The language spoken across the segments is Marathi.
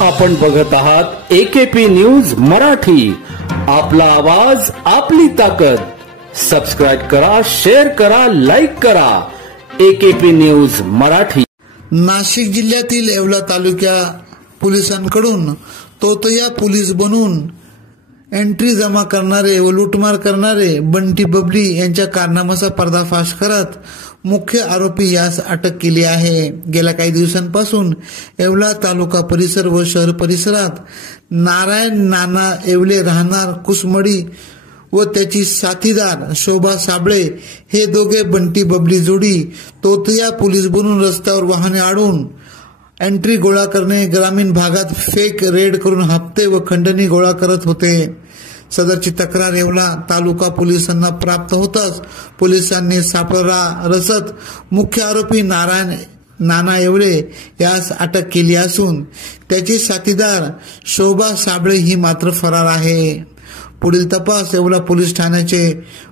आपण बघत आहात AKP न्यूज मराठी, आपला आवाज आपली ताकद। सबस्क्राइब करा, शेअर करा, लाईक करा। AKP news Marathi. नाशिक जिल्ह्यातील येवला तालुक्या पोलिसांकडून तोतया पोलीस बनून एंट्री जमा करणारे व लूटमार करणारे बंटी बबली यांच्या कारनाम्याचा पर्दाफाश करत मुख्य आरोपी यास अटक केली आहे। गेल्या काही दिवसांपासून येवला तालुका परिसर व शहर परिसरात नारायण नाना येवले राहणार कुसमडी व त्याची साथीदार शोभा साबळे हे दोघे बंटी बबली जोडी तोतया पोलीस बनून रस्त्यावर वाहने अडवून एंट्री गोळा करणे, ग्रामीण भागात फेक रेड करून हप्ते व खंडणी गोळा करत होते। सदरची तक्रार येवला तालुका पोलिसांना प्राप्त होताच पोलिसांनी सापळा रचत मुख्य आरोपी नारायण नाना येवले यास अटक केली असून त्याची साथीदार शोभा साबळे ही मात्र फरार आहे। पुढील तपास येवला पोलीस ठाण्याचे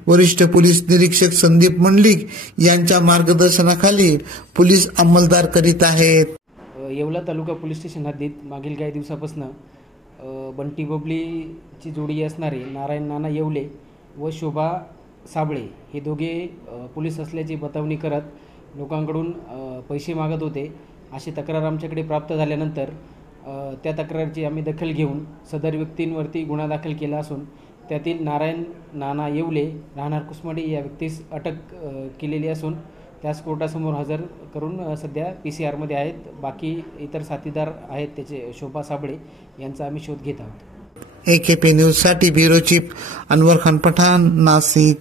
वरिष्ठ पोलीस निरीक्षक संदीप मंडलिक यांच्या मार्गदर्शनाखाली पोलीस अंमलदार करीत आहेत। येवला तालुका पोलीस स्टेशन हद्दीत मागील काही दिवसापासून बंटी बबलीची जोडी असणारे नारायण नाना येवले व शोभा साबळे हे दोघे पोलीस असल्याची बतावणी करत लोकांकडून पैसे मागत होते अशी तक्रार आमच्याकडे प्राप्त झाल्यानंतर त्या तक्रारीची आम्ही दखल घेऊन सदर व्यक्तींवरती गुन्हा दाखल केला असून त्यातील नारायण नाना येवले राहणार कुसमडी या व्यक्तीस अटक केलेली असून त्यास कोर्टासमोर हजर करून सध्या PCR मध्ये आहेत। बाकी इतर साथीदार आहेत त्याचे शोभा साबळे यांचा आम्ही शोध घेत आहोत। AKP न्यूज साठी ब्युरो चीफ अनवर खान पठाण, नाशिक।